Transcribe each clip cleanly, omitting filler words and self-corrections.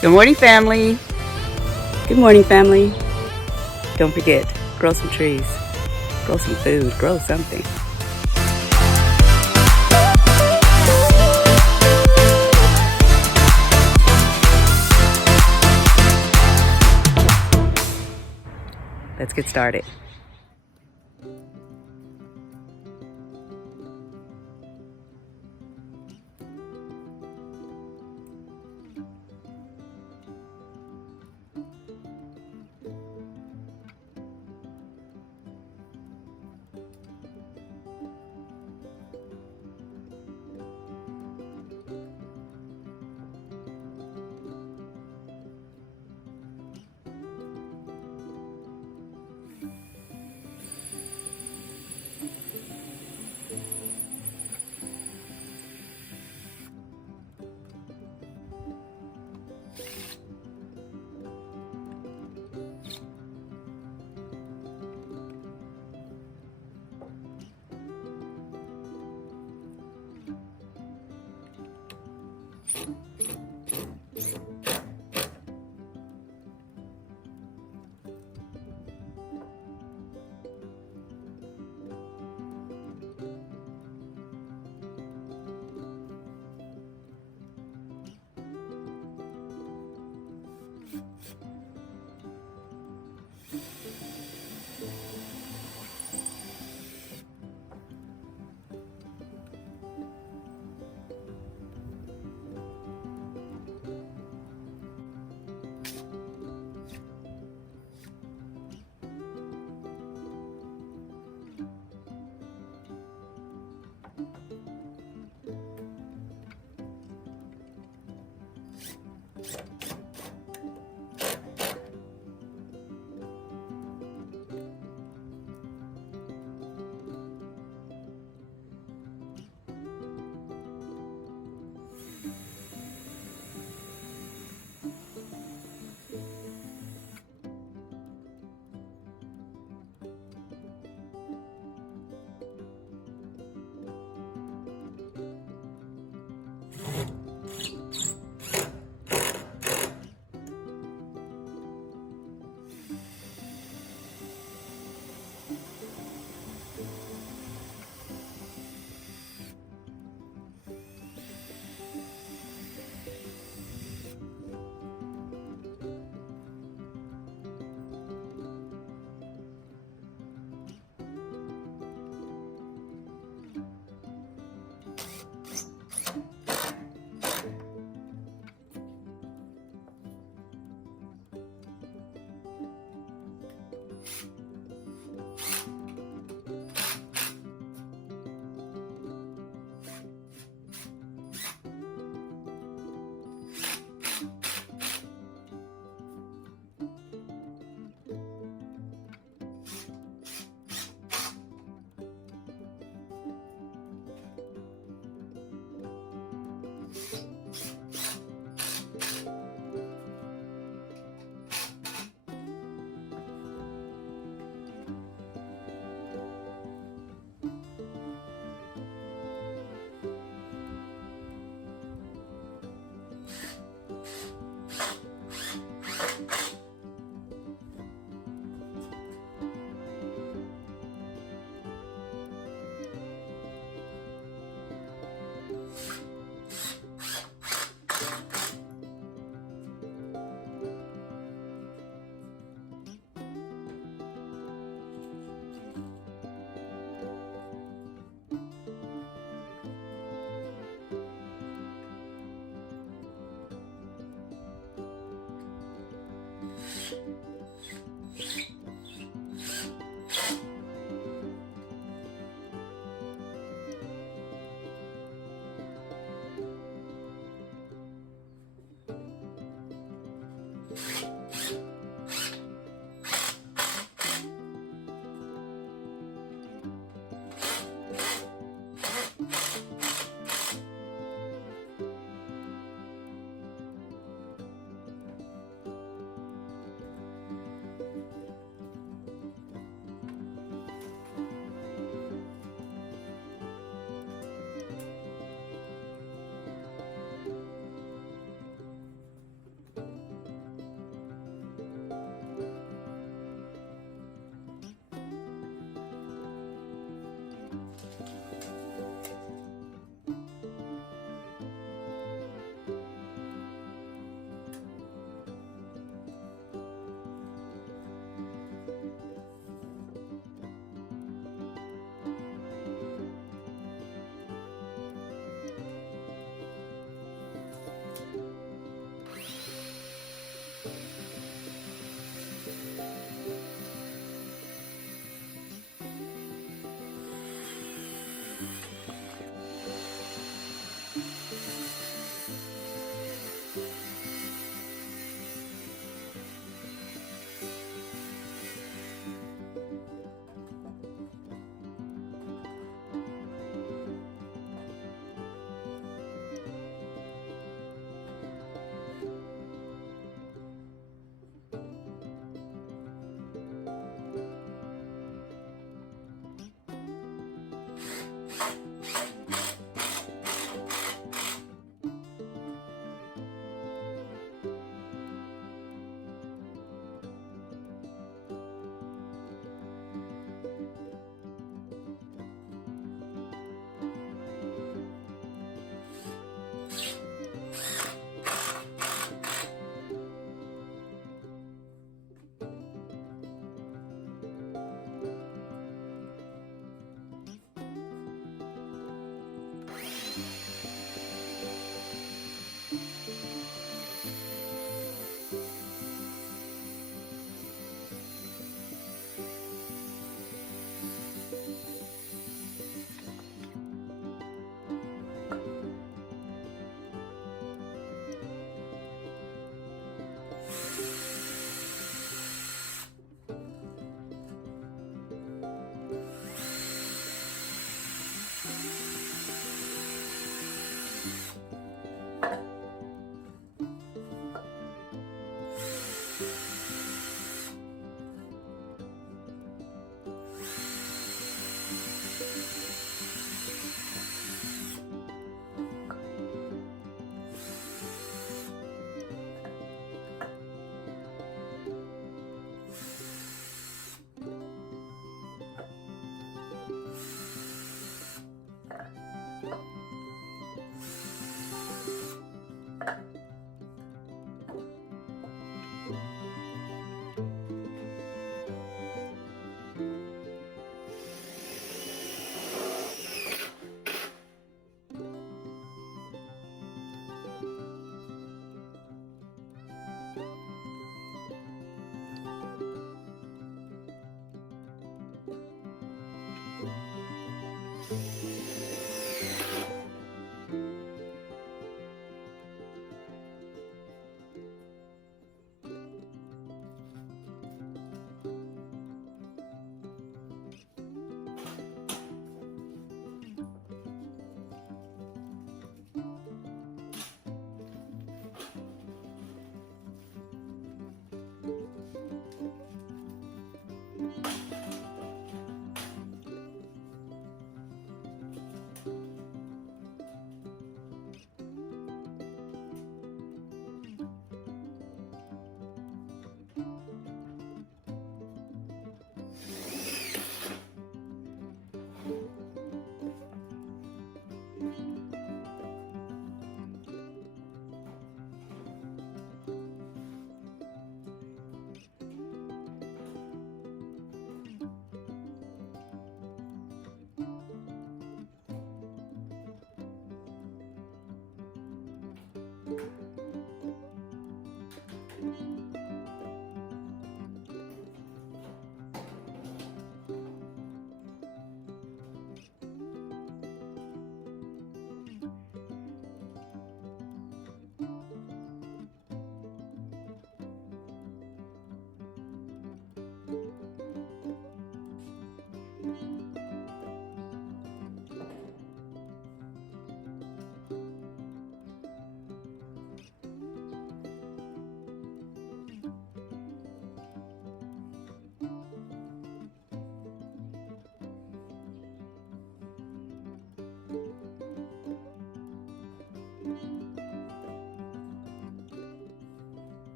Good morning, family. Good morning, family. Don't forget, grow some trees, grow some food, grow something. Let's get started.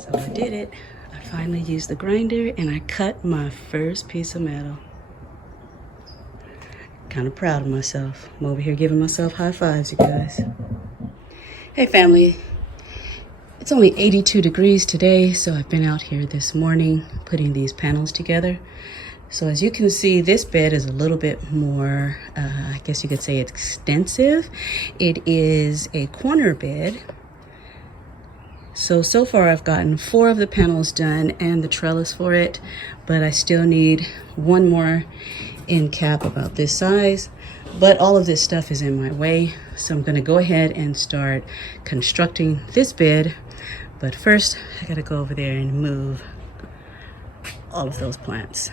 So I did it. I finally used the grinder and I cut my first piece of metal. Kind of proud of myself. I'm over here giving myself high fives, you guys. Hey family, it's only 82 degrees today, so I've been out here this morning putting these panels together. So as you can see, this bed is a little bit more, I guess you could say extensive. It is a corner bed. So far I've gotten 4 of the panels done and the trellis for it, but I still need one more end cap about this size. But all of this stuff is in my way, so I'm gonna go ahead and start constructing this bed. But first, I gotta go over there and move all of those plants.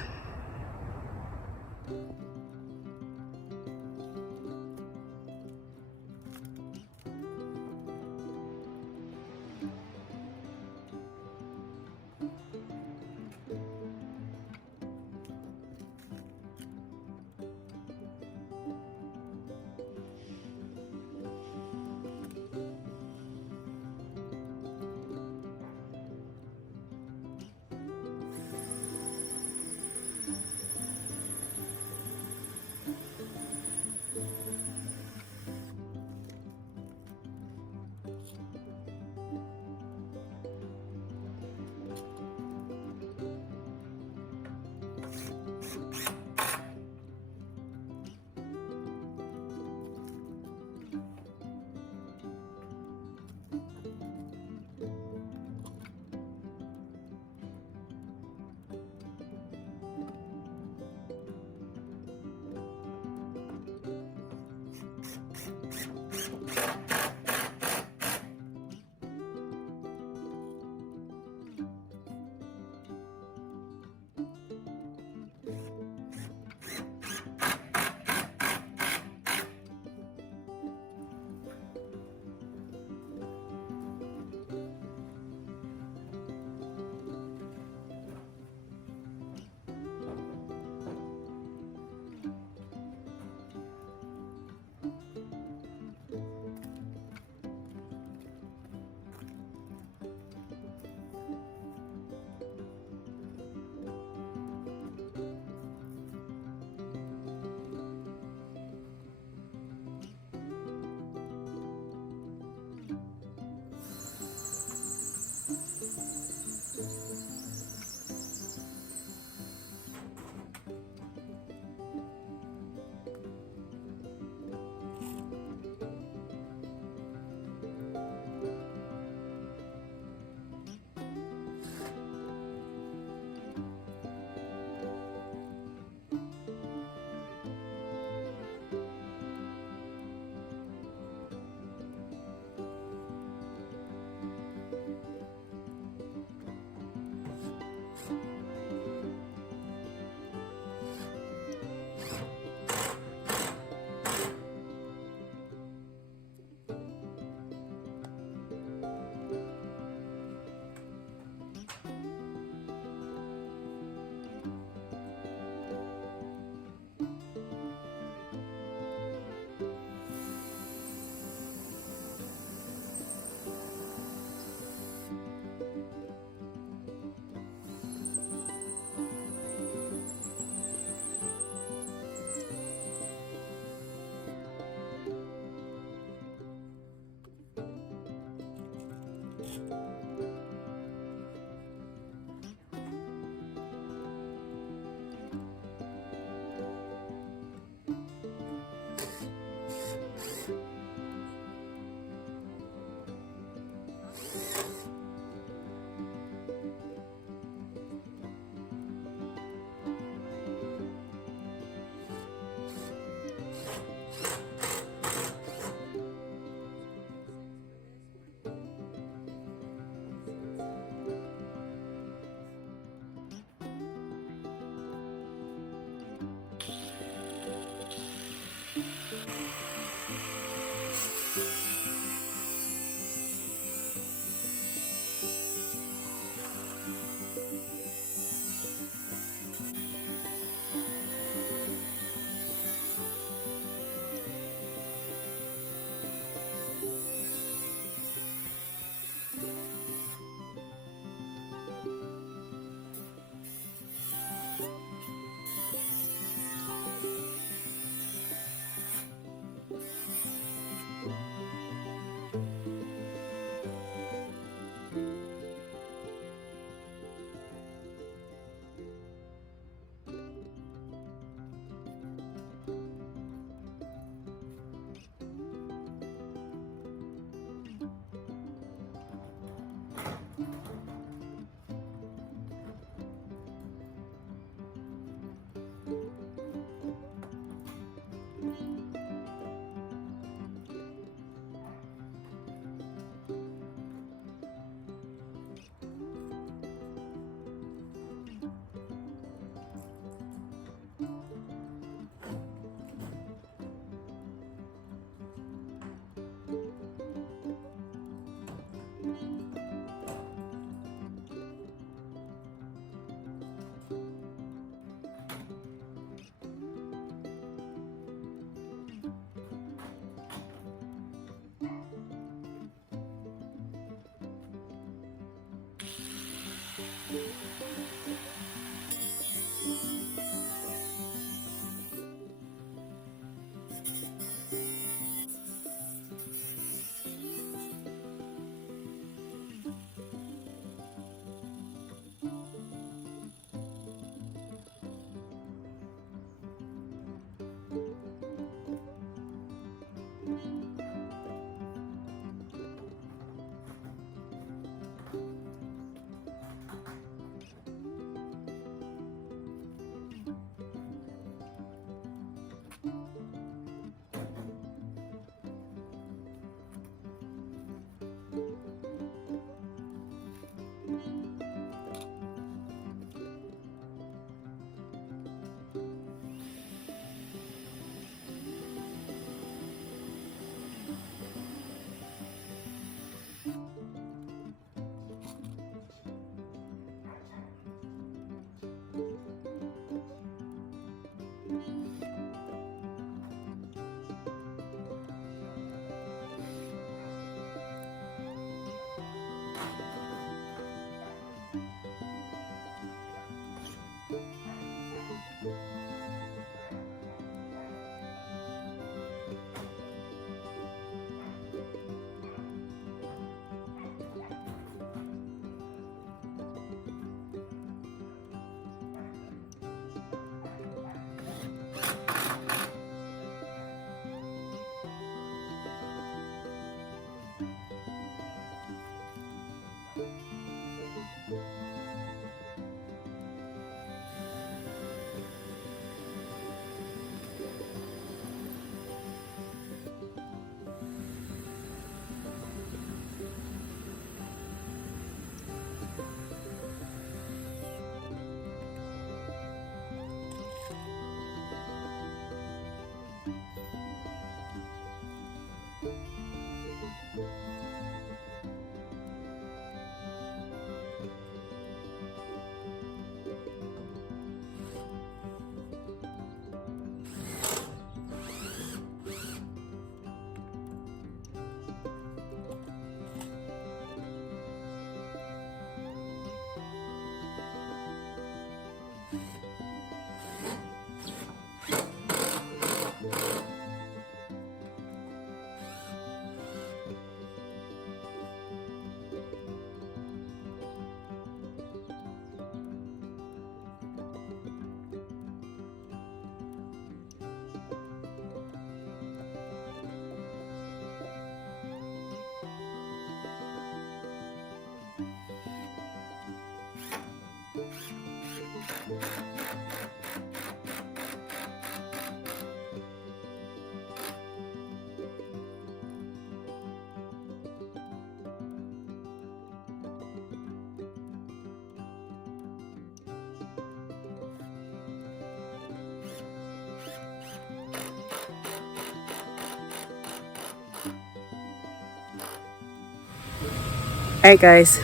All right, guys.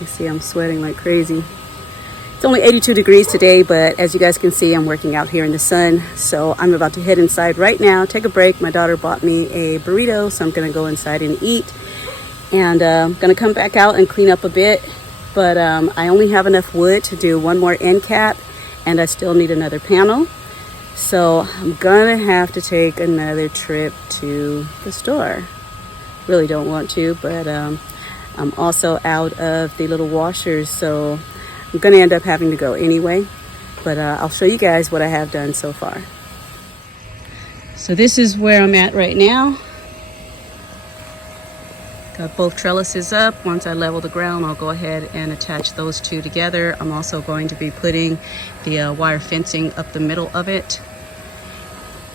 You see I'm sweating like crazy. It's only 82 degrees today, but as you guys can see, I'm working out here in the sun. So I'm about to head inside right now, take a break. My daughter bought me a burrito, so I'm gonna go inside and eat. And I'm gonna come back out and clean up a bit. But I only have enough wood to do one more end cap, and I still need another panel. So I'm gonna have to take another trip to the store. Really don't want to, but I'm also out of the little washers, so I'm gonna end up having to go anyway. But I'll show you guys what I have done so far. So this is where I'm at right now. Got both trellises up. Once I level the ground, I'll go ahead and attach those two together. I'm also going to be putting the wire fencing up the middle of it.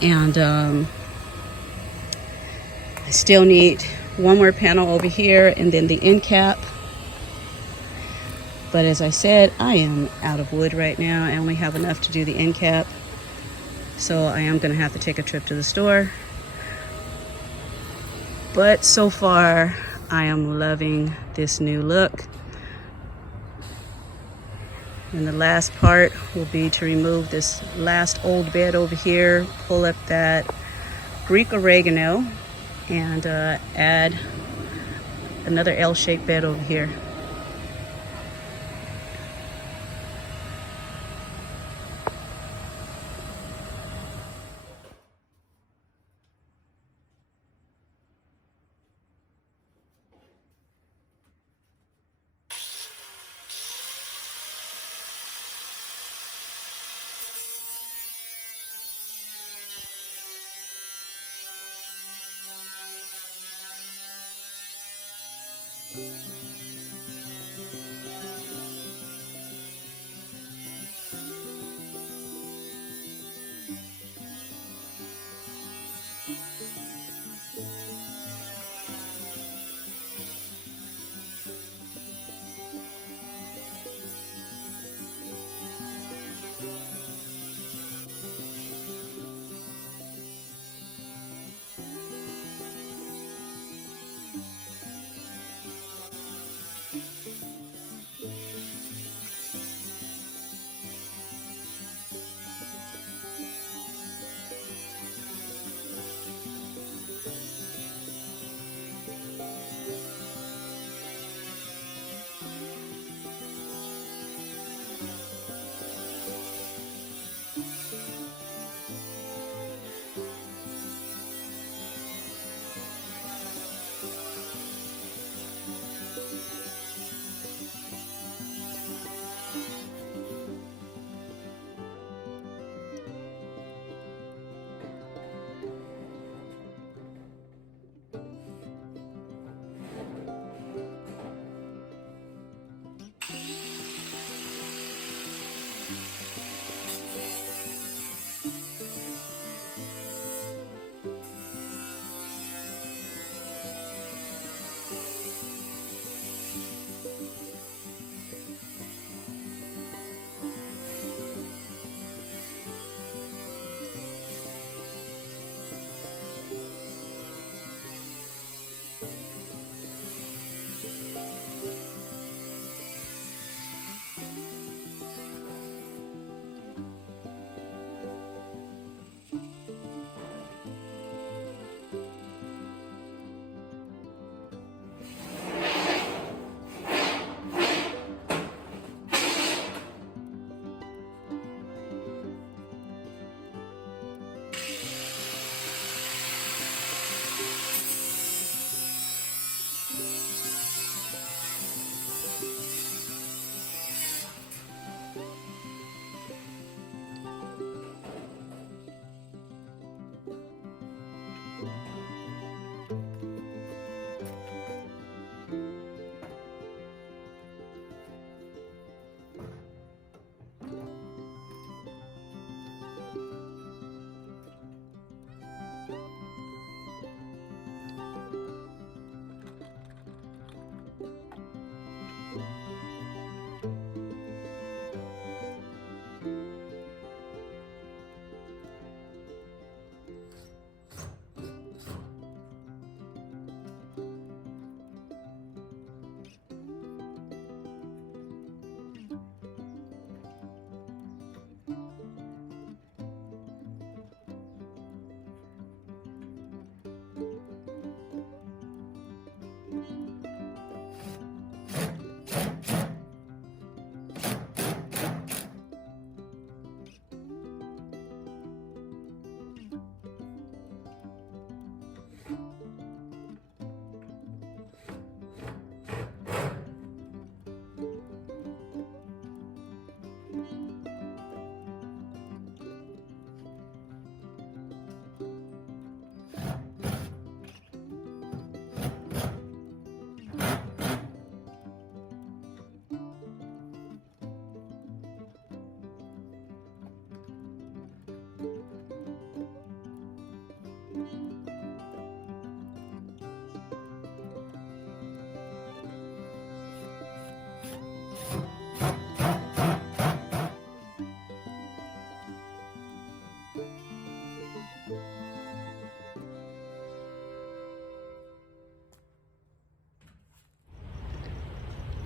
And I still need one more panel over here and then the end cap. But as I said, I am out of wood right now. I only have enough to do the end cap. So I am gonna have to take a trip to the store. But so far, I am loving this new look. And the last part will be to remove this last old bed over here, pull up that Greek oregano, and add another L-shaped bed over here.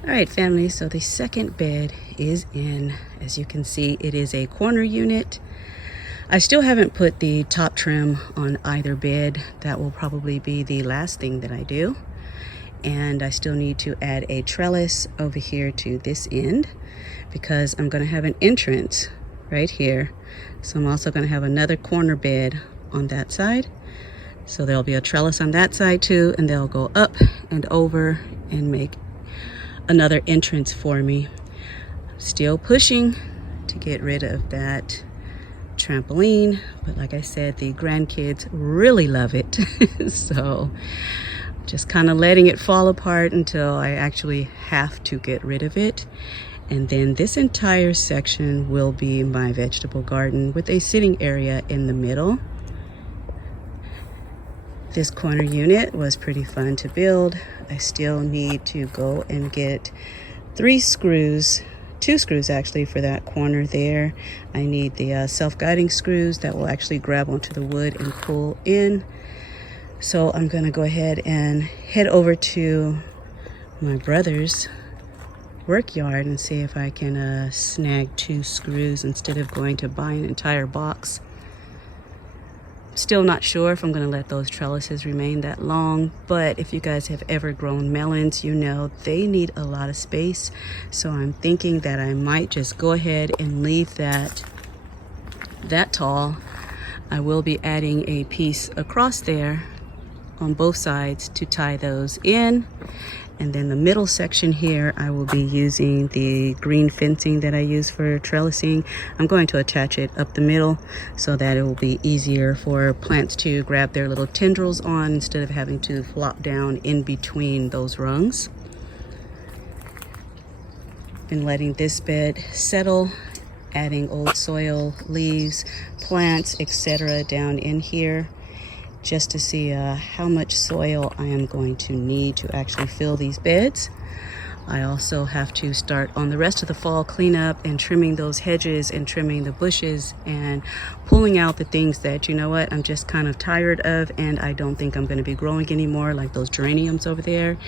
All right, family, so the second bed is in. As you can see, it is a corner unit. I still haven't put the top trim on either bed. That will probably be the last thing that I do. And I still need to add a trellis over here to this end because I'm gonna have an entrance right here. So I'm also gonna have another corner bed on that side. So there'll be a trellis on that side too, and they'll go up and over and make another entrance for me. Still pushing to get rid of that trampoline, but like I said, the grandkids really love it. So just kind of letting it fall apart until I actually have to get rid of it. And then this entire section will be my vegetable garden with a sitting area in the middle. This corner unit was pretty fun to build. I still need to go and get 2 screws actually for that corner there. I need the self-guiding screws that will actually grab onto the wood and pull in. So I'm gonna go ahead and head over to my brother's work yard and see if I can snag 2 screws instead of going to buy an entire box. Still not sure if I'm going to let those trellises remain that long, but if you guys have ever grown melons, you know they need a lot of space. So I'm thinking that I might just go ahead and leave that tall. I will be adding a piece across there on both sides to tie those in. And then the middle section here, I will be using the green fencing that I use for trellising. I'm going to attach it up the middle so that it will be easier for plants to grab their little tendrils on instead of having to flop down in between those rungs. Been letting this bed settle, adding old soil, leaves, plants, etc. down in here, just to see how much soil I am going to need to actually fill these beds. I also have to start on the rest of the fall cleanup and trimming those hedges and trimming the bushes and pulling out the things that, you know what, I'm just kind of tired of and I don't think I'm going to be growing anymore, like those geraniums over there.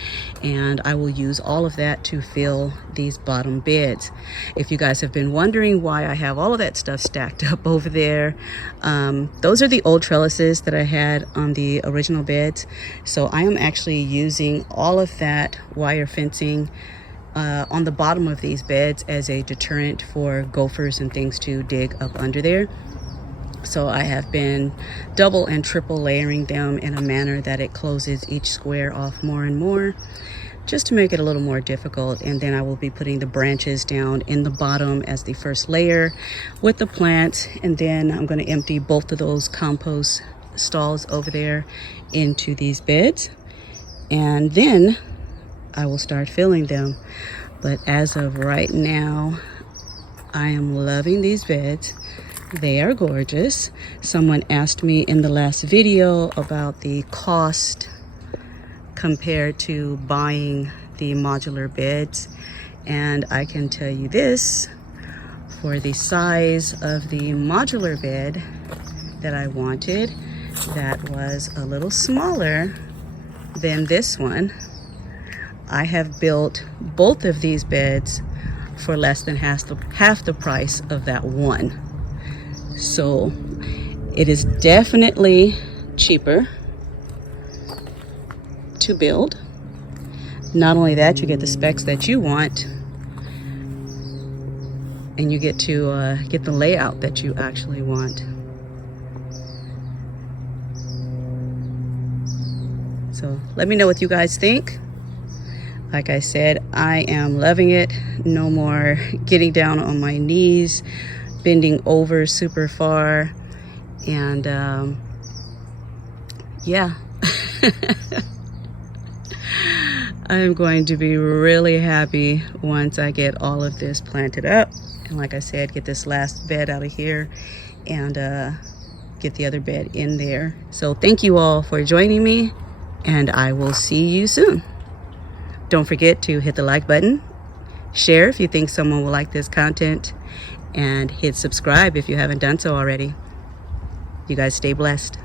And I will use all of that to fill these bottom beds. If you guys have been wondering why I have all of that stuff stacked up over there, those are the old trellises that I had on the original beds. So I am actually using all of that wire fencing on the bottom of these beds as a deterrent for gophers and things to dig up under there. So I have been double and triple layering them in a manner that it closes each square off more and more, just to make it a little more difficult. And then I will be putting the branches down in the bottom as the first layer with the plants. And then I'm going to empty both of those compost stalls over there into these beds. And then I will start filling them. But as of right now, I am loving these beds. They are gorgeous. Someone asked me in the last video about the cost compared to buying the modular beds. And I can tell you this, for the size of the modular bed that I wanted, that was a little smaller than this one, I have built both of these beds for less than half the price of that one. So it is definitely cheaper to build. Not only that, you get the specs that you want, and you get to get the layout that you actually want. So let me know what you guys think. Like I said, I am loving it. No more getting down on my knees, bending over super far, and yeah. I'm going to be really happy once I get all of this planted up. And like I said, get this last bed out of here and get the other bed in there. So thank you all for joining me, and I will see you soon. Don't forget to hit the like button, share if you think someone will like this content, and hit subscribe if you haven't done so already. You guys stay blessed.